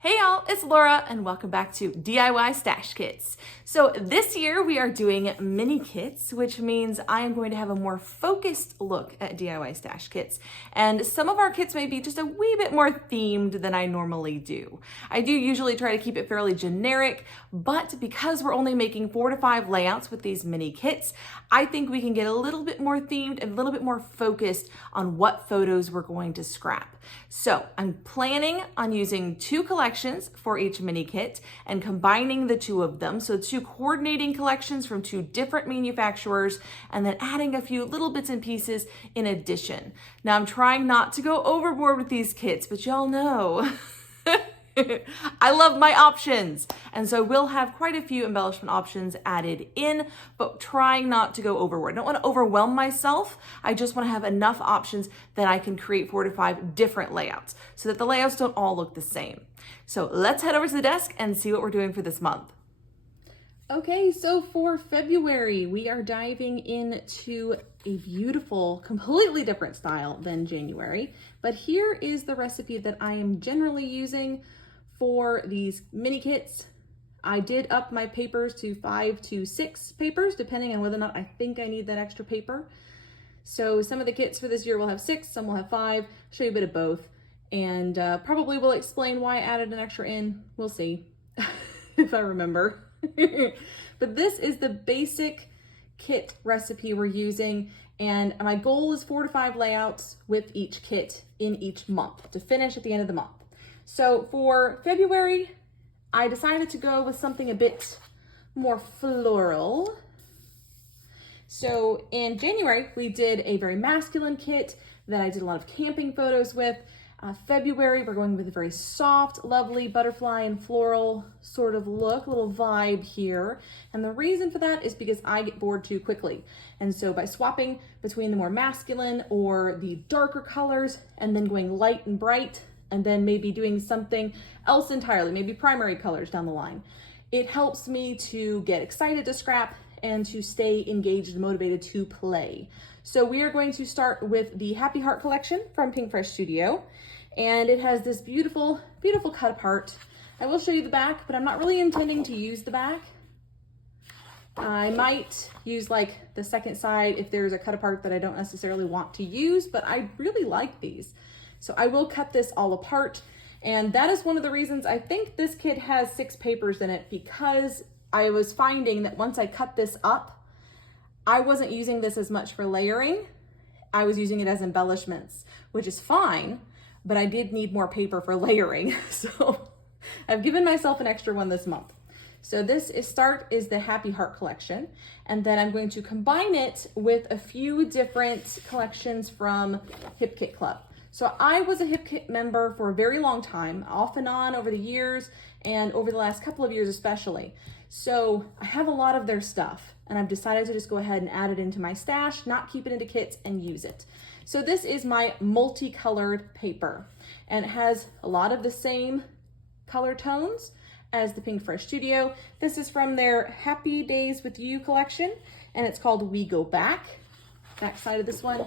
Hey y'all, it's Laura and welcome back to DIY Stash Kits. So this year we are doing mini kits, which means I am going to have a more focused look at DIY stash kits. And some of our kits may be just a wee bit more themed than I normally do. I do usually try to keep it fairly generic, but because we're only making 4 to 5 layouts with these mini kits, I think we can get a little bit more themed and a little bit more focused on what photos we're going to scrap. So I'm planning on using 2 collections for each mini kit and combining the 2 of them. So 2 coordinating collections from 2 different manufacturers and then adding a few little bits and pieces in addition. Now I'm trying not to go overboard with these kits, but y'all know I love my options. And so we'll have quite a few embellishment options added in, but trying not to go overboard. I don't want to overwhelm myself. I just want to have enough options that I can create 4 to 5 different layouts so that the layouts don't all look the same. So let's head over to the desk and see what we're doing for this month. Okay, so for February, we are diving into a beautiful, completely different style than January. But here is the recipe that I am generally using for these mini kits. I did up my papers to 5 to 6 papers, depending on whether or not I think I need that extra paper. So some of the kits for this year will have 6, some will have 5. I'll show you a bit of both. And probably will explain why I added an extra in. We'll see if I remember. But this is the basic kit recipe we're using. And my goal is 4 to 5 layouts with each kit in each month to finish at the end of the month. So for February, I decided to go with something a bit more floral. So in January, we did a very masculine kit that I did a lot of camping photos with. February, we're going with a very soft, lovely butterfly and floral sort of look, little vibe here. And the reason for that is because I get bored too quickly. And so by swapping between the more masculine or the darker colors and then going light and bright, and then maybe doing something else entirely, maybe primary colors down the line, it helps me to get excited to scrap and to stay engaged and motivated to play. So we are going to start with the Happy Heart collection from Pinkfresh Studio. And it has this beautiful, beautiful cut apart. I will show you the back, but I'm not really intending to use the back. I might use like the second side if there's a cut apart that I don't necessarily want to use, but I really like these. So I will cut this all apart. And that is one of the reasons I think this kit has 6 papers in it, because I was finding that once I cut this up, I wasn't using this as much for layering. I was using it as embellishments, which is fine, but I did need more paper for layering. So I've given myself an extra one this month. So this is the Happy Heart collection. And then I'm going to combine it with a few different collections from Hip Kit Club. So I was a Hip Kit member for a very long time, off and on over the years and over the last couple of years especially. So I have a lot of their stuff and I've decided to just go ahead and add it into my stash, not keep it into kits and use it. So this is my multicolored paper and it has a lot of the same color tones as the Pinkfresh Studio. This is from their Happy Days With You collection and it's called We Go Back. Back side of this one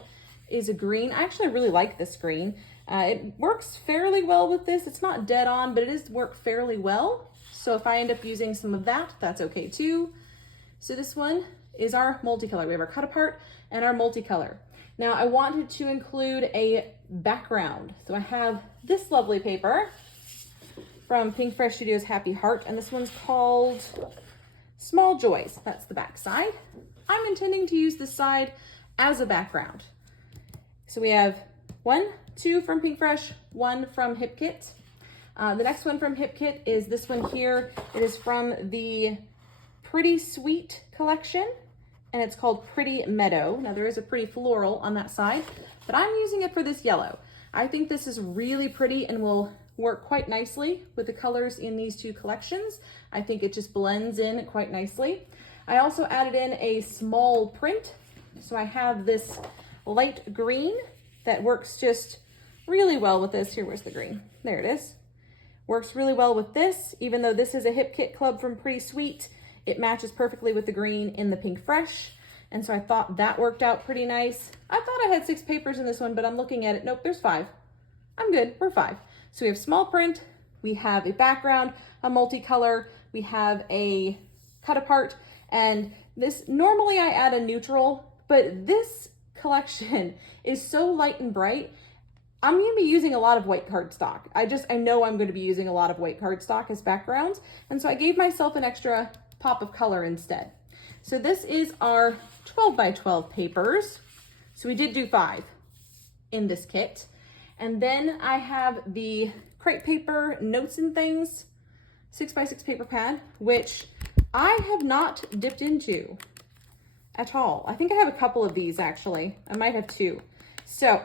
is a green. I actually really like this green. It works fairly well with this. It's not dead on, but it does work fairly well. So if I end up using some of that, that's okay too. So this one is our multicolor. We have our cut apart and our multicolor. Now I wanted to include a background. So I have this lovely paper from Pinkfresh Studio's Happy Heart, and this one's called Small Joys. That's the back side. I'm intending to use this side as a background. So we have 2 from Pinkfresh, 1 from Hip Kit. The next one from Hip Kit is this one here. It is from the Pretty Sweet collection, and it's called Pretty Meadow. Now there is a pretty floral on that side, but I'm using it for this yellow. I think this is really pretty and will work quite nicely with the colors in these 2 collections. I think it just blends in quite nicely. I also added in a small print. So I have this light green that works just really well with this. Here, where's the green? There it is. Works really well with this, even though this is a Hip Kit Club from Pretty Sweet. It matches perfectly with the green in the Pinkfresh. And so I thought that worked out pretty nice. I thought I had 6 papers in this one, but I'm looking at it. Nope, there's 5. I'm good, we're 5. So we have small print, We have a background, a multicolor, we have a cut apart, and this, normally I add a neutral, but this collection is so light and bright. I'm going to be using a lot of white cardstock. I know I'm going to be using a lot of white cardstock as backgrounds, and so I gave myself an extra pop of color instead. So this is our 12 by 12 papers. So we did do 5 in this kit. And then I have the crepe paper notes and things 6 by 6 paper pad, which I have not dipped into at all. I think I have a couple of these actually. I might have 2. So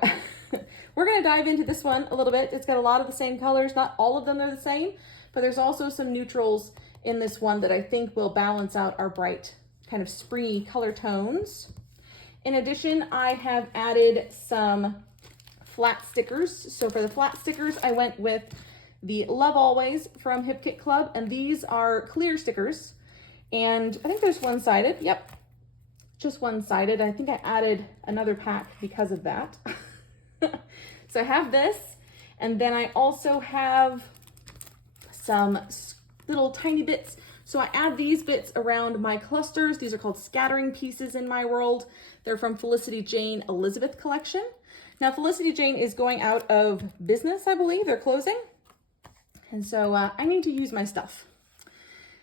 we're gonna dive into this one a little bit. It's got a lot of the same colors. Not all of them are the same, but there's also some neutrals in this one that I think will balance out our bright kind of springy color tones. In addition, I have added some flat stickers. So for the flat stickers, I went with the Love Always from Hip Kit Club, and these are clear stickers. And I think there's one-sided. Yep, just one-sided. I think I added another pack because of that. So I have this, and then I also have some little tiny bits. So I add these bits around my clusters. These are called scattering pieces in my world. They're from Felicity Jane Elizabeth collection. Now Felicity Jane is going out of business, I believe. They're closing. And so I need to use my stuff.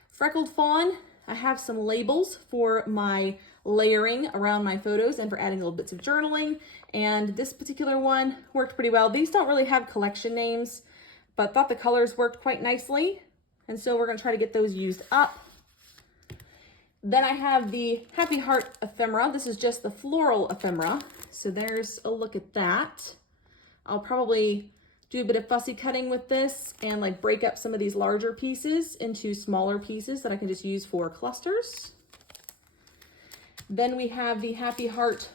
Freckled Fawn, I have some labels for my layering around my photos and for adding little bits of journaling. And this particular one worked pretty well. These don't really have collection names, but thought the colors worked quite nicely. And so we're gonna try to get those used up. Then I have the Happy Heart ephemera. This is just the floral ephemera. So there's a look at that. I'll probably do a bit of fussy cutting with this and like break up some of these larger pieces into smaller pieces that I can just use for clusters. Then we have the Happy Heart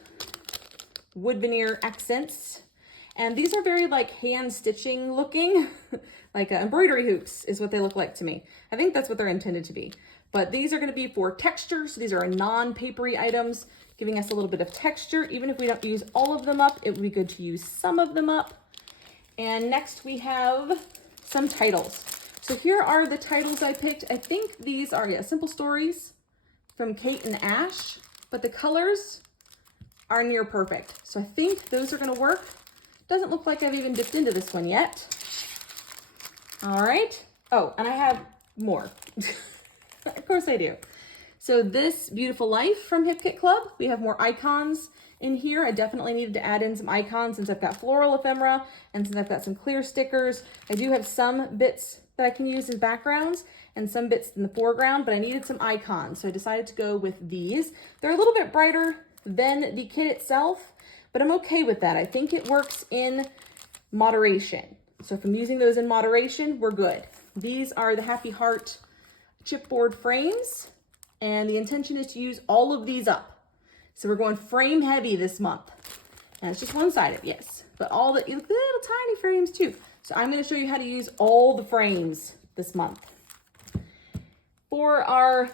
wood veneer accents. And these are very like hand stitching looking, like embroidery hoops is what they look like to me. I think that's what they're intended to be. But these are gonna be for texture. So these are non-papery items, giving us a little bit of texture. Even if we don't use all of them up, it would be good to use some of them up. And next we have some titles. So here are the titles I picked. I think these are, yeah, Simple Stories from Kate and Ash, but the colors are near perfect. So I think those are gonna work. Doesn't look like I've even dipped into this one yet. All right. Oh, and I have more. Of course I do. So this Beautiful Life from Hip Kit Club, we have more icons in here. I definitely needed to add in some icons since I've got floral ephemera and since I've got some clear stickers. I do have some bits that I can use as backgrounds and some bits in the foreground, but I needed some icons. So I decided to go with these. They're a little bit brighter than the kit itself, but I'm okay with that. I think it works in moderation. So if I'm using those in moderation, we're good. These are the Happy Heart chipboard frames, and the intention is to use all of these up. So we're going frame heavy this month. And it's just one-sided, yes, but all the little tiny frames too. So I'm gonna show you how to use all the frames this month. For our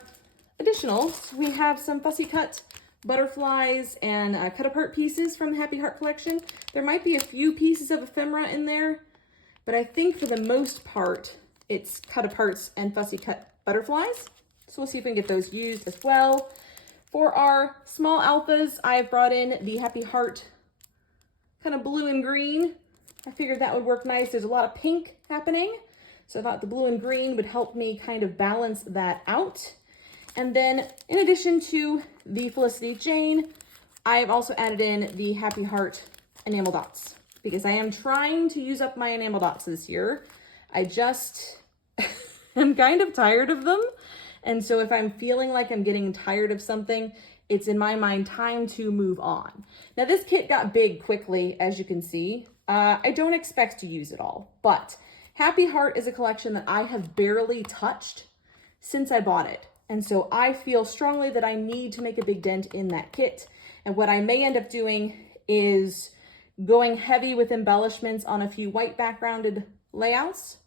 additionals, we have some fussy cut butterflies and cut apart pieces from the Happy Heart collection. There might be a few pieces of ephemera in there, but I think for the most part, it's cut aparts and fussy cut butterflies. So we'll see if we can get those used as well. For our small alphas, I've brought in the Happy Heart kind of blue and green. I figured that would work nice. There's a lot of pink happening. So I thought the blue and green would help me kind of balance that out. And then in addition to the Felicity Jane, I've also added in the Happy Heart enamel dots because I am trying to use up my enamel dots this year. I just am kind of tired of them. And so if I'm feeling like I'm getting tired of something, it's in my mind time to move on. Now this kit got big quickly, as you can see. I don't expect to use it all, but Happy Heart is a collection that I have barely touched since I bought it. And so I feel strongly that I need to make a big dent in that kit. And what I may end up doing is going heavy with embellishments on a few white backgrounded layouts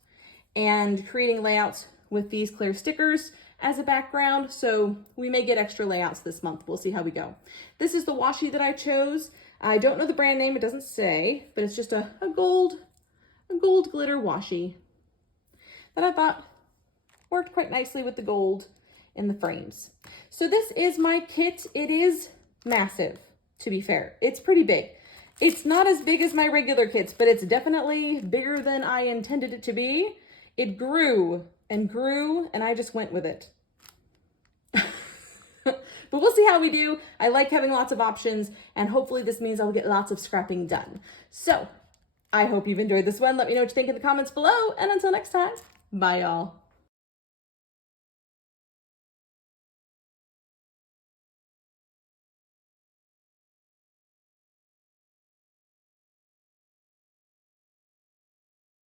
and creating layouts with these clear stickers as a background. So we may get extra layouts this month. We'll see how we go. This is the washi that I chose. I don't know the brand name, it doesn't say, but it's just a gold glitter washi. that I thought worked quite nicely with the gold in the frames. So this is my kit. It is massive, to be fair. It's pretty big. It's not as big as my regular kits, but it's definitely bigger than I intended it to be. It grew and grew, and I just went with it. But we'll see how we do. I like having lots of options, and hopefully this means I'll get lots of scrapping done. So I hope you've enjoyed this one. Let me know what you think in the comments below, and until next time, bye y'all.